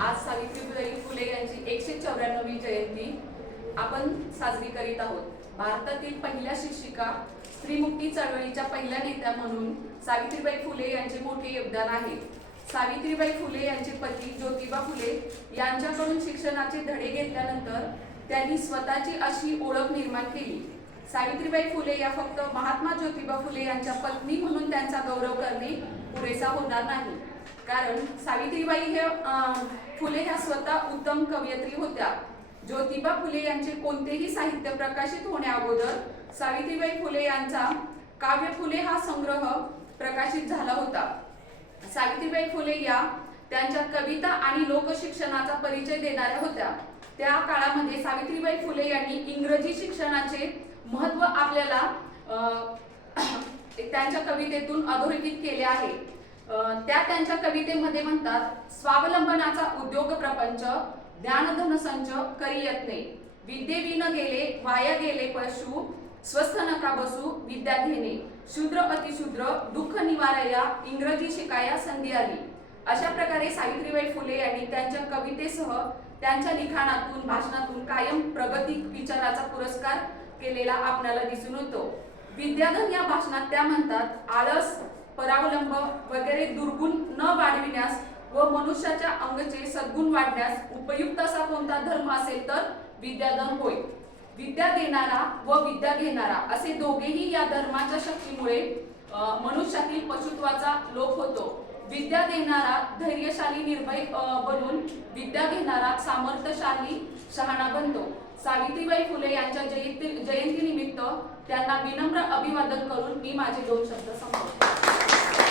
आज सावित्रीबाई फुले यांची एकशे चौऱ्याण्णवी जयंती आपण साजरी करीत आहोत. भारतातील पहिल्या शिक्षिका स्त्रीमुक्ती चळवळीच्या पहिल्या नेत्या म्हणून सावित्रीबाई फुले यांचे मोठे योगदान आहे. सावित्रीबाई फुले यांचे पती ज्योतिबा फुले यांच्याकडून शिक्षणाचे धडे घेतल्यानंतर त्यांनी स्वतःची अशी ओळख निर्माण केली. सावित्रीबाई फुले या फक्त महात्मा ज्योतिबा फुले यांच्या पत्नी म्हणून त्यांचा गौरव करणे पुरेसा होणार नाही. कारण सावित्रीबाई हे फुले ह्या स्वतः उत्तम कवयित्री होत्या. ज्योतिबा फुले यांचे कोणतेही साहित्य प्रकाशित होण्याअगोदर सावित्रीबाई फुले यांचा काव्य फुले हा संग्रह प्रकाशित झाला होता. सावित्रीबाई फुले या त्यांच्या कविता आणि लोकशिक्षणाचा परिचय देणाऱ्या होत्या. त्या काळामध्ये सावित्रीबाई फुले यांनी इंग्रजी शिक्षणाचे महत्त्व आपल्याला त्यांच्या कवितेतून अधोरेखित केले आहे. त्या त्यांच्या कवितेमध्ये म्हणतात स्वावलंबनाचा उद्योग प्रपंच ज्ञानधन संच करी यत्ने विद्येविन गेले वाया गेले पशु स्वस्थ नका बसू विद्या घेणे. शूद्र अतिशूद्र दुःख निवारया इंग्रजी शिकाया संधी आली. अशा प्रकारे सावित्रीबाई फुले यांनी त्यांच्या कवितेसह त्यांच्या लिखाणातून भाषणातून कायम प्रगती विचाराचा पुरस्कार केलेला आपल्याला दिसून येतो. विद्याधन या भाषणात त्या म्हणतात आळस परावलंब वगैरे दुर्गुण न वाढविण्यास व मनुष्याच्या अंगचे सद्गुण वाढण्यास उपयुक्त असा कोणता धर्म असेल तर विद्याधन होय. विद्या देणारा व विद्या घेणारा असे दोघेही या धर्माच्या शक्तीमुळे मनुष्यातील पशुत्वाचा लोप होतो. विद्या देणारा धैर्यशाली निर्भय बनून विद्या घेणारा सामर्थ्यशाली शहाणा बनतो. सावित्रीबाई फुले यांच्या जयंती जयंतीनिमित्त त्यांना विनम्र अभिवादन करून मी माझे दोन शब्द संपवतो.